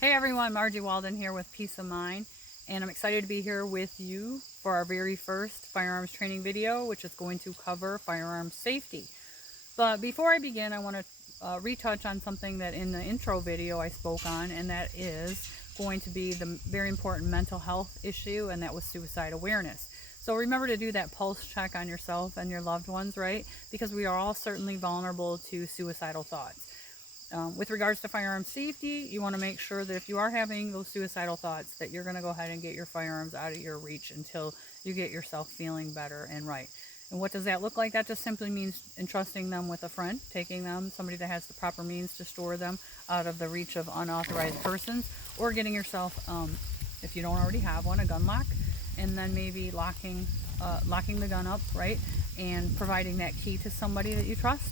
Hey everyone, Margie Walden here with Peace of Mind, and I'm excited to be here with you for our very first firearms training video, which is going to cover firearms safety. But before I begin, I want to retouch on something that in the intro video I spoke on, and that is going to be the very important mental health issue, and that was suicide awareness. So remember to do that pulse check on yourself and your loved ones, right? Because we are all certainly vulnerable to suicidal thoughts. With regards to firearm safety, you want to make sure that if you are having those suicidal thoughts, that you're going to go ahead and get your firearms out of your reach until you get yourself feeling better and right. And what does that look like? That just simply means entrusting them with a friend, taking them, somebody that has the proper means to store them out of the reach of unauthorized persons, or getting yourself, if you don't already have one, a gun lock, and then maybe locking the gun up, right? And providing that key to somebody that you trust.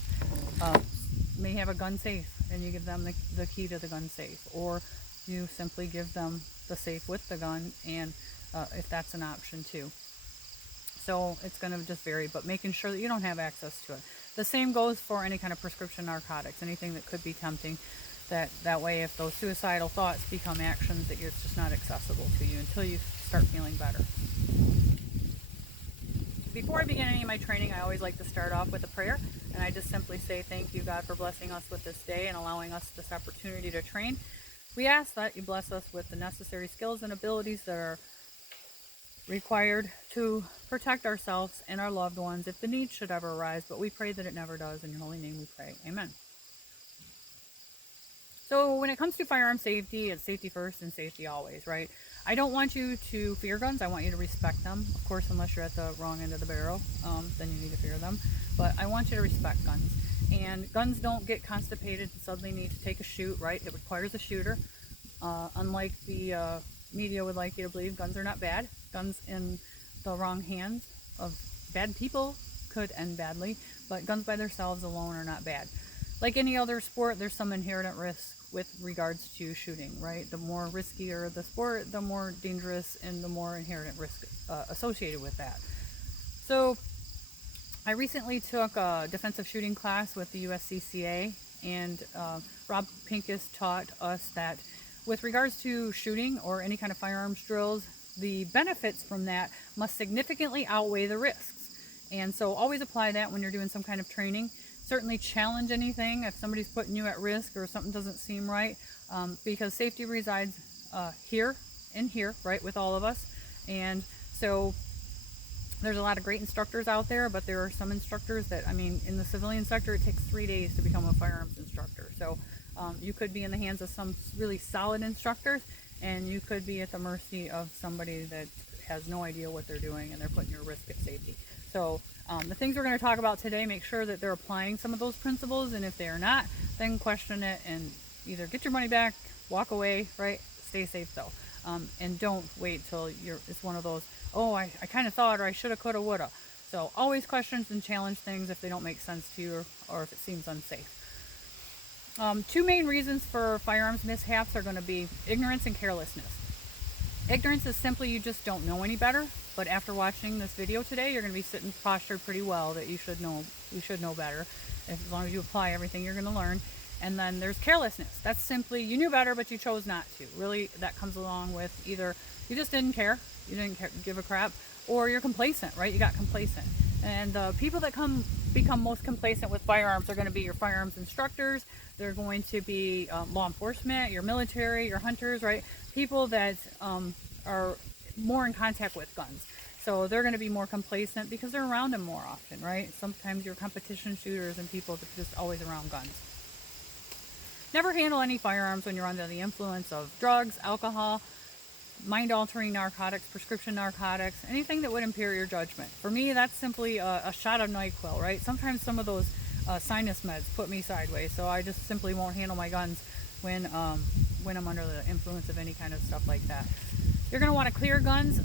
May have a gun safe, and you give them the key to the gun safe, or you simply give them the safe with the gun, and if that's an option too. So it's going to just vary, but making sure that you don't have access to it. The same goes for any kind of prescription narcotics, anything that could be tempting. That way, if those suicidal thoughts become actions, that it's just not accessible to you until you start feeling better. Before I begin any of my training, I always like to start off with a prayer, and I just simply say, thank you, God, for blessing us with this day and allowing us this opportunity to train. We ask that you bless us with the necessary skills and abilities that are required to protect ourselves and our loved ones if the need should ever arise, but we pray that it never does. In your holy name we pray. Amen. So when it comes to firearm safety, it's safety first and safety always, right? I don't want you to fear guns. I want you to respect them. Of course, unless you're at the wrong end of the barrel, then you need to fear them. But I want you to respect guns. And guns don't get constipated and suddenly need to take a shoot, right? It requires a shooter. Unlike the media would like you to believe, guns are not bad. Guns in the wrong hands of bad people could end badly, but guns by themselves alone are not bad. Like any other sport, there's some inherent risk with regards to shooting, right? The more riskier the sport, the more dangerous and the more inherent risk associated with that. So I recently took a defensive shooting class with the USCCA, and Rob Pincus taught us that with regards to shooting or any kind of firearms drills, the benefits from that must significantly outweigh the risks. And so always apply that when you're doing some kind of training. Certainly challenge anything if somebody's putting you at risk or something doesn't seem right, because safety resides here, right, with all of us. And so there's a lot of great instructors out there, but there are some instructors that, I mean, in the civilian sector, it takes 3 days to become a firearms instructor. So you could be in the hands of some really solid instructors, and you could be at the mercy of somebody that has no idea what they're doing, and they're putting you at risk of safety. So the things we're going to talk about today, make sure that they're applying some of those principles, and if they are not, then question it and either get your money back, walk away, right? Stay safe though. And don't wait till it's one of those, oh, I kind of thought, or I shoulda, coulda, woulda. So always question and challenge things if they don't make sense to you, or if it seems unsafe. Two main reasons for firearms mishaps are going to be ignorance and carelessness. Ignorance is simply you just don't know any better, but after watching this video today, you're going to be sitting postured pretty well that you should know better. As long as you apply everything you're going to learn. And then there's carelessness. That's simply you knew better, but you chose not to. Really, that comes along with either you just didn't care, you didn't give a crap, or you're complacent, right? You got complacent. And the people that become most complacent with firearms are going to be your firearms instructors. They're going to be law enforcement, your military, your hunters, right? People that are more in contact with guns. So they're going to be more complacent because they're around them more often, right? Sometimes your competition shooters and people that are just always around guns. Never handle any firearms when you're under the influence of drugs, alcohol, mind-altering narcotics, prescription narcotics, anything that would impair your judgment. For me, that's simply a shot of NyQuil, right? Sometimes some of those sinus meds put me sideways, so I just simply won't handle my guns when I'm under the influence of any kind of stuff like that. You're going to want to clear guns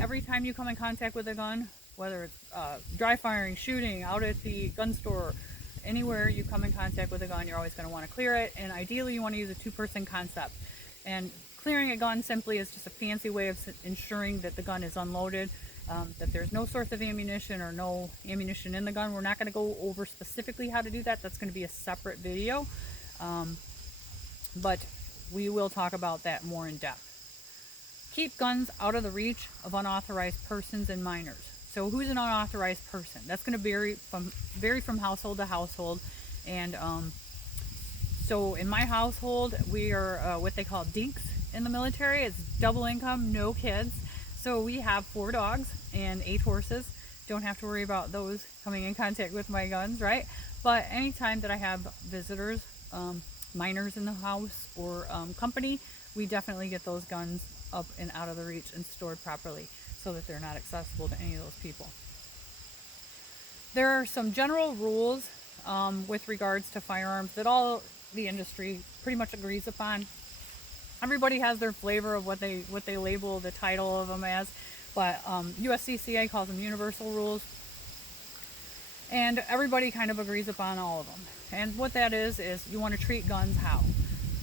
every time you come in contact with a gun, whether it's dry firing, shooting, out at the gun store, anywhere you come in contact with a gun, you're always going to want to clear it. And ideally, you want to use a two-person concept. And clearing a gun simply is just a fancy way of ensuring that the gun is unloaded, that there's no source of ammunition or no ammunition in the gun. We're not going to go over specifically how to do that. That's going to be a separate video. But we will talk about that more in depth. Keep guns out of the reach of unauthorized persons and minors. So who's an unauthorized person? That's going to vary from household to household. And so in my household, we are what they call dinks in the military. It's double income, no kids. So we have 4 dogs and 8 horses. Don't have to worry about those coming in contact with my guns, right? But anytime that I have visitors, minors in the house or company, we definitely get those guns up and out of the reach and stored properly so that they're not accessible to any of those people. There are some general rules with regards to firearms that all the industry pretty much agrees upon. Everybody has their flavor of what they label the title of them as, but USCCA calls them universal rules, and everybody kind of agrees upon all of them. And what that is you want to treat guns how?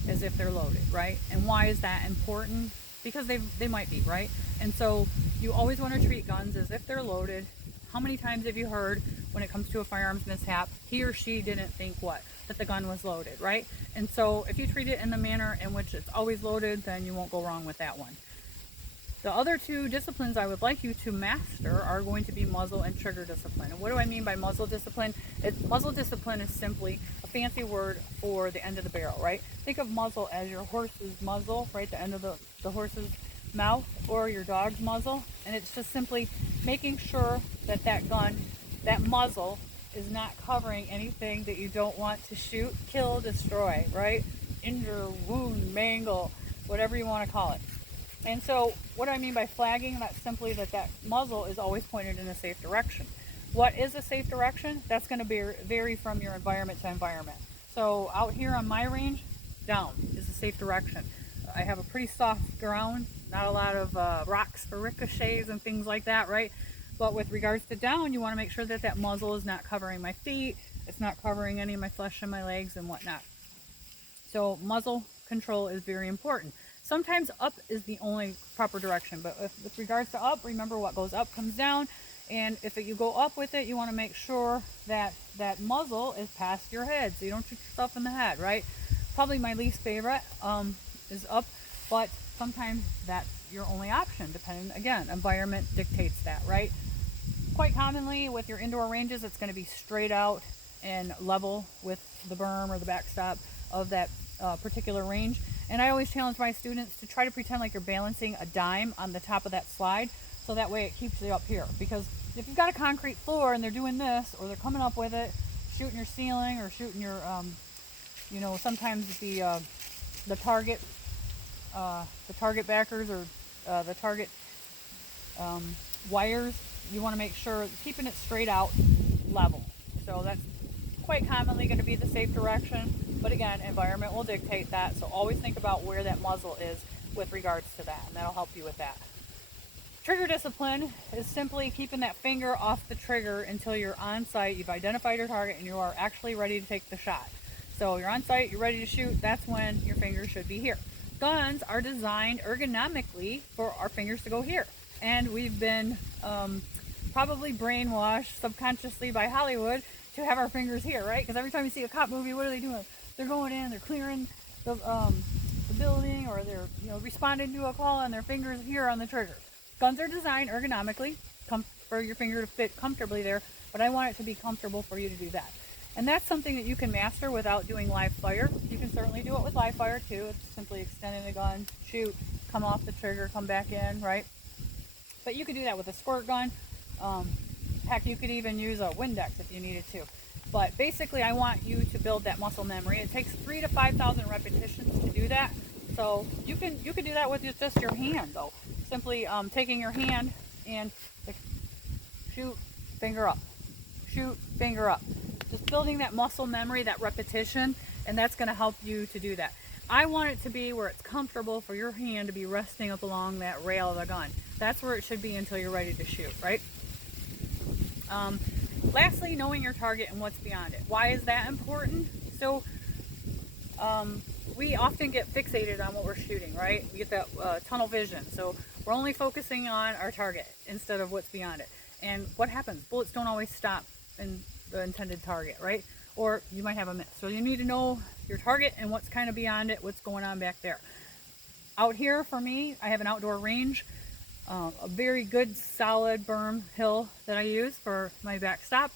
As if they're loaded, right? And why is that important? Because they might be, right? And so you always want to treat guns as if they're loaded. How many times have you heard when it comes to a firearms mishap, he or she didn't think what? That the gun was loaded, right? And so if you treat it in the manner in which it's always loaded, then you won't go wrong with that one. The other 2 disciplines I would like you to master are going to be muzzle and trigger discipline. And what do I mean by muzzle discipline? Muzzle discipline is simply a fancy word for the end of the barrel, right? Think of muzzle as your horse's muzzle, right? The end of the horse's mouth, or your dog's muzzle. And it's just simply making sure that that gun, that muzzle, is not covering anything that you don't want to shoot, kill, destroy, right? Injure, wound, mangle, whatever you want to call it. And so what do I mean by flagging? That's simply that muzzle is always pointed in a safe direction. What is a safe direction? That's going to vary from your environment to environment. So out here on my range, down is a safe direction. I have a pretty soft ground, not a lot of rocks for ricochets and things like that, right? But with regards to down, you want to make sure that that muzzle is not covering my feet, it's not covering any of my flesh in my legs and whatnot. So muzzle control is very important. Sometimes up is the only proper direction, but with regards to up, remember what goes up comes down. And if you go up with it, you want to make sure that that muzzle is past your head, so you don't shoot yourself in the head, right? Probably my least favorite is up, but sometimes that's your only option, depending, again, environment dictates that, right? Quite commonly with your indoor ranges, it's going to be straight out and level with the berm or the backstop of that particular range. And I always challenge my students to try to pretend like you're balancing a dime on the top of that slide, so that way it keeps you up here. Because if you've got a concrete floor and they're doing this, or they're coming up with it, shooting your ceiling or shooting your, sometimes the target backers or the target wires, you want to make sure keeping it straight out level. So that's quite commonly going to be the safe direction. But again, environment will dictate that, so always think about where that muzzle is with regards to that, and that'll help you with that. Trigger discipline is simply keeping that finger off the trigger until you're on site, you've identified your target, and you are actually ready to take the shot. So you're on site, you're ready to shoot, that's when your fingers should be here. Guns are designed ergonomically for our fingers to go here, and we've been probably brainwashed subconsciously by Hollywood to have our fingers here, right? Because every time you see a cop movie, what are they doing? They're going in, they're clearing the building, or they're responding to a call, and their fingers here on the trigger. Guns are designed ergonomically for your finger to fit comfortably there, but I want it to be comfortable for you to do that. And that's something that you can master without doing live fire. You can certainly do it with live fire too. It's simply extending the gun, shoot, come off the trigger, come back in, right? But you could do that with a squirt gun. Heck, you could even use a Windex if you needed to. But basically, I want you to build that muscle memory. It takes 3,000 to 5,000 repetitions to do that. So you can do that with just your hand, though. Simply taking your hand and shoot, finger up, shoot, finger up. Just building that muscle memory, that repetition, and that's going to help you to do that. I want it to be where it's comfortable for your hand to be resting up along that rail of the gun. That's where it should be until you're ready to shoot, right? Lastly, knowing your target and what's beyond it. Why is that important? So we often get fixated on what we're shooting, right? We get that tunnel vision. So we're only focusing on our target instead of what's beyond it. And what happens? Bullets don't always stop in the intended target, right? or you might have a miss. So you need to know your target and what's kind of beyond it, what's going on back there. Out here for me, I have an outdoor range, a very good solid berm hill that I use for my backstop.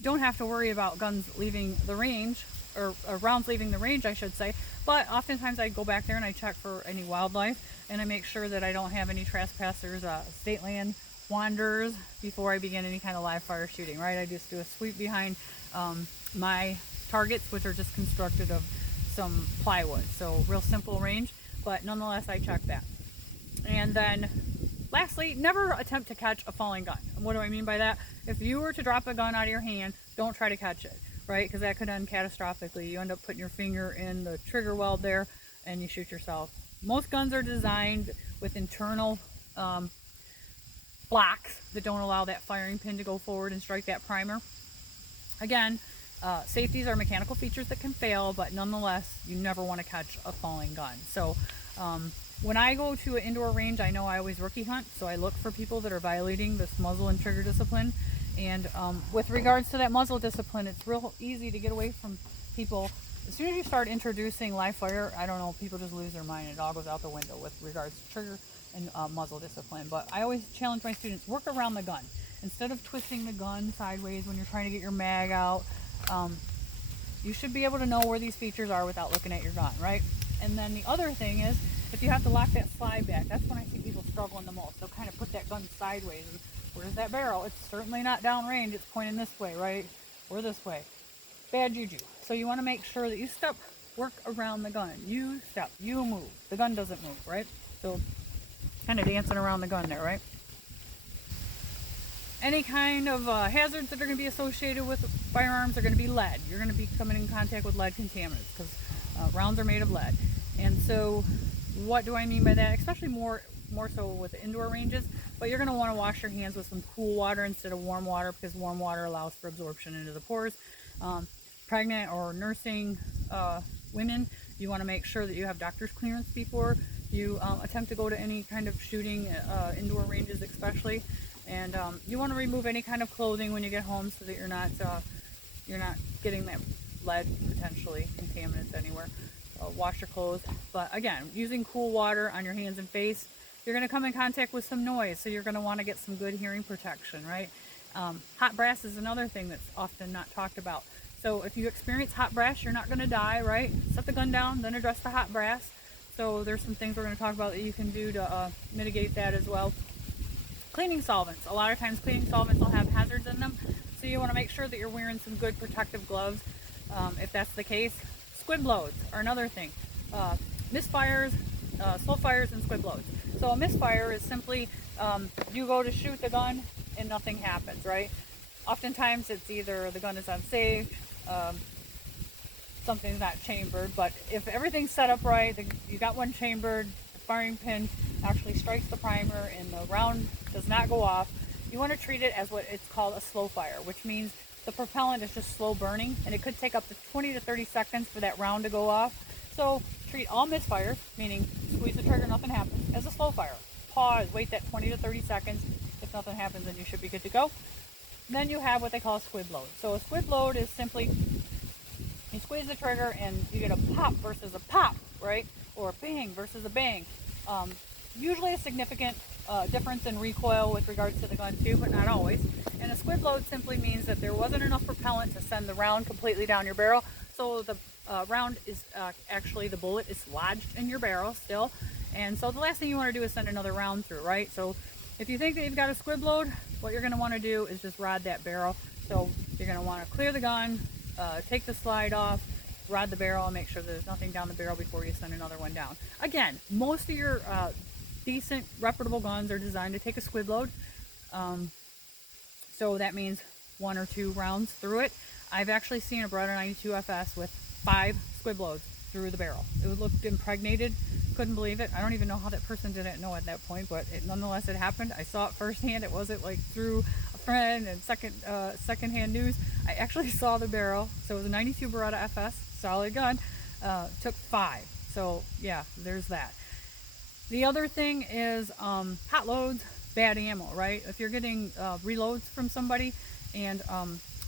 Don't have to worry about guns leaving the range, or rounds leaving the range I should say, but oftentimes I go back there and I check for any wildlife, and I make sure that I don't have any trespassers, state land wanderers before I begin any kind of live fire shooting, right? I just do a sweep behind my targets, which are just constructed of some plywood, so real simple range, but nonetheless I check that. And then lastly, never attempt to catch a falling gun. What do I mean by that? If you were to drop a gun out of your hand, don't try to catch it, right? Because that could end catastrophically. You end up putting your finger in the trigger weld there and you shoot yourself. Most guns are designed with internal blocks that don't allow that firing pin to go forward and strike that primer. Again, safeties are mechanical features that can fail, but nonetheless, you never want to catch a falling gun. So when I go to an indoor range, I know I always rookie hunt, so I look for people that are violating this muzzle and trigger discipline. And with regards to that muzzle discipline, it's real easy to get away from people. As soon as you start introducing live fire, I don't know, people just lose their mind. It all goes out the window with regards to trigger and muzzle discipline. But I always challenge my students, work around the gun. Instead of twisting the gun sideways when you're trying to get your mag out, you should be able to know where these features are without looking at your gun, right? And then the other thing is, if you have to lock that slide back, that's when I see people struggling the most. They'll kind of put that gun sideways. And where's that barrel? It's certainly not downrange. It's pointing this way, right? Or this way. Bad juju. So you want to make sure that you work around the gun. You step, you move. The gun doesn't move, right? So kind of dancing around the gun there, right? Any kind of hazards that are going to be associated with firearms are going to be lead. You're going to be coming in contact with lead contaminants because rounds are made of lead. And so what do I mean by that? Especially more so with indoor ranges, but you're going to want to wash your hands with some cool water instead of warm water, because warm water allows for absorption into the pores. Pregnant or nursing women, you want to make sure that you have doctor's clearance before you attempt to go to any kind of shooting, indoor ranges especially. And you want to remove any kind of clothing when you get home so that you're not getting that lead potentially contaminants anywhere. Wash your clothes. But again, using cool water on your hands and face, you're going to come in contact with some noise, so you're going to want to get some good hearing protection, right? Hot brass is another thing that's often not talked about. So if you experience hot brass, you're not going to die, right? Set the gun down, then address the hot brass. So there's some things we're going to talk about that you can do to mitigate that as well. Cleaning solvents. A lot of times cleaning solvents will have hazards in them, so you want to make sure that you're wearing some good protective gloves. If that's the case, squib loads are another thing. Misfires, slow fires, and squib loads. So a misfire is simply you go to shoot the gun and nothing happens, right? Oftentimes it's either the gun is unsafe, something's not chambered, but if everything's set up right, you got one chambered, the firing pin actually strikes the primer and the round does not go off, you want to treat it as what it's called a slow fire, which means the propellant is just slow burning, and it could take up to 20 to 30 seconds for that round to go off. So treat all misfires, meaning squeeze the trigger, nothing happens, as a slow fire. Pause, wait that 20 to 30 seconds. If nothing happens, then you should be good to go. Then you have what they call a squib load. So a squib load is simply you squeeze the trigger and you get a pop versus a pop, right? Or a bang versus a bang. Usually a significant difference in recoil with regards to the gun too, but not always. And a squib load simply means that there wasn't enough propellant to send the round completely down your barrel. So the round is actually, the bullet is lodged in your barrel still. And so the last thing you want to do is send another round through, right? So if you think that you've got a squib load, what you're going to want to do is just rod that barrel. So you're going to want to clear the gun, take the slide off, rod the barrel, and make sure there's nothing down the barrel before you send another one down. Again, most of your decent, reputable guns are designed to take a squib load. So that means 1 or 2 rounds through it. I've actually seen a Beretta 92 FS with 5 squib loads through the barrel. It looked impregnated. Couldn't believe it. I don't even know how that person didn't know at that point, but nonetheless it happened. I saw it firsthand. It wasn't like through a friend and secondhand news. I actually saw the barrel. So it was a 92 Beretta FS, solid gun. Took 5. So yeah, there's that. The other thing is hot loads, bad ammo, right? If you're getting reloads from somebody and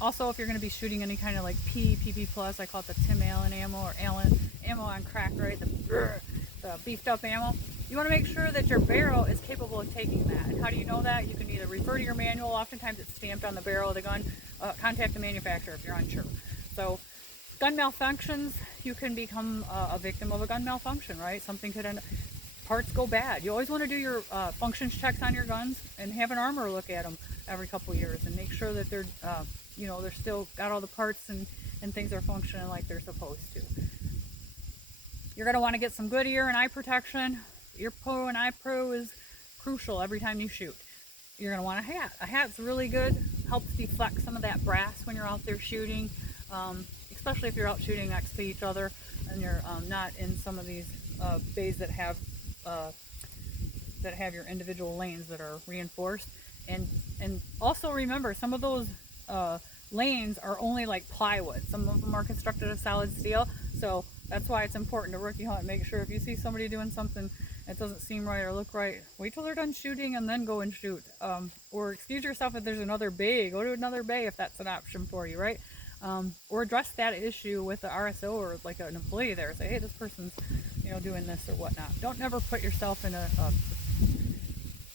Also, if you're going to be shooting any kind of like PP plus, I call it the Tim Allen ammo, or Allen ammo on crack, right? The beefed up ammo. You want to make sure that your barrel is capable of taking that. And how do you know that? You can either refer to your manual. Oftentimes it's stamped on the barrel of the gun. Contact the manufacturer if you're unsure. So gun malfunctions, you can become a victim of a gun malfunction, right? Something could end up, parts go bad. You always want to do your functions checks on your guns and have an armor look at them every couple years and make sure that they're, you know, they're still got all the parts and things are functioning like they're supposed to. You're going to want to get some good ear and eye protection. Ear pro and eye pro is crucial every time you shoot. You're going to want a hat. A hat's really good, helps deflect some of that brass when you're out there shooting, especially if you're out shooting next to each other and you're not in some of these bays that have your individual lanes that are reinforced. And also remember, some of those lanes are only like plywood. Some of them are constructed of solid steel, so that's why it's important to rookie hunt. Make sure if you see somebody doing something that doesn't seem right or look right, wait till they're done shooting and then go and shoot. Or excuse yourself if there's another bay. Go to another bay if that's an option for you, right? Or address that issue with the RSO or like an employee there. Say, hey, this person's, you know, doing this or whatnot. Don't never put yourself in a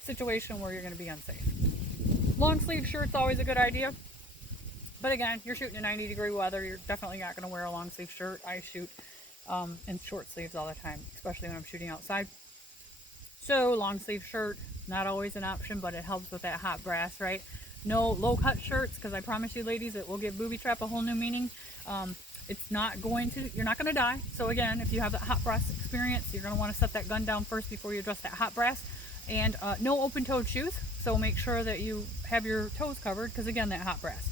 situation where you're going to be unsafe. Long sleeve shirt's always a good idea. But again, you're shooting in 90-degree weather. You're definitely not going to wear a long sleeve shirt. I shoot in short sleeves all the time, especially when I'm shooting outside. So long sleeve shirt, not always an option, but it helps with that hot brass, right? No low cut shirts, because I promise you ladies, it will give booby trap a whole new meaning. It's not going to, you're not going to die. So again, if you have that hot brass experience, you're going to want to set that gun down first before you address that hot brass. And no open toed shoes. So make sure that you have your toes covered, because again, that hot brass.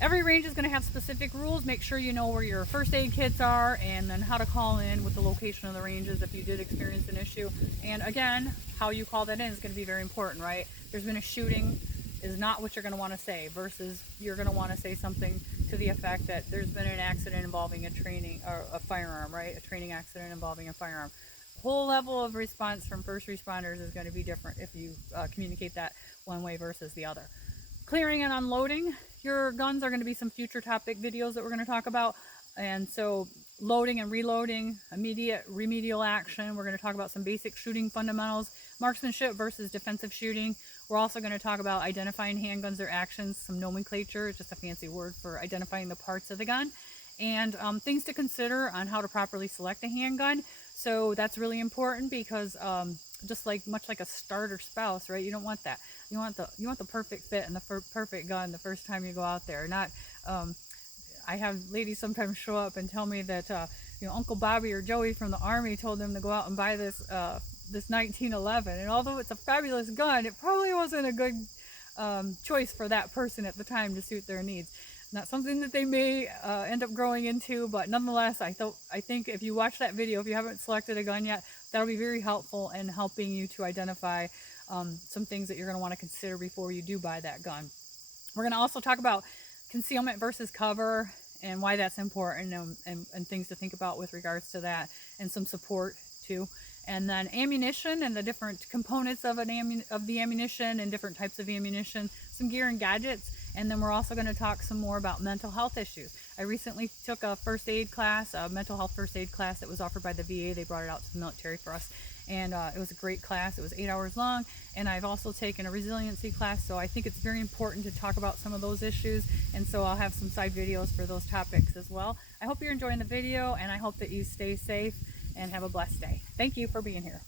Every range is going to have specific rules. Make sure you know where your first aid kits are and then how to call in with the location of the ranges if you did experience an issue. And again, how you call that in is going to be very important, right? There's been a shooting is not what you're going to want to say, versus you're going to want to say something to the effect that there's been an accident involving a training or a firearm, right? A training accident involving a firearm. Whole level of response from first responders is going to be different if you communicate that one way versus the other. Clearing and unloading your guns are going to be some future topic videos that we're going to talk about. And so loading and reloading, immediate remedial action. We're going to talk about some basic shooting fundamentals, marksmanship versus defensive shooting. We're also going to talk about identifying handguns or actions, some nomenclature, it's just a fancy word for identifying the parts of the gun, and things to consider on how to properly select a handgun. So that's really important because just like much like a starter spouse, right? You don't want that. You want the perfect fit and the perfect gun the first time you go out there. Not I have ladies sometimes show up and tell me that you know, Uncle Bobby or Joey from the Army told them to go out and buy this 1911, and although it's a fabulous gun, it probably wasn't a good choice for that person at the time to suit their needs. Not something that they may end up growing into, but nonetheless, I think if you watch that video, if you haven't selected a gun yet, that'll be very helpful in helping you to identify some things that you're going to want to consider before you do buy that gun. We're going to also talk about concealment versus cover and why that's important, and things to think about with regards to that, and some support too. And then ammunition and the different components of the ammunition and different types of ammunition, some gear and gadgets. And then we're also going to talk some more about mental health issues. I recently took a first aid class, a mental health first aid class that was offered by the VA. They brought it out to the military for us. And it was a great class. It was 8 hours long. And I've also taken a resiliency class. So I think it's very important to talk about some of those issues. And so I'll have some side videos for those topics as well. I hope you're enjoying the video, and I hope that you stay safe and have a blessed day. Thank you for being here.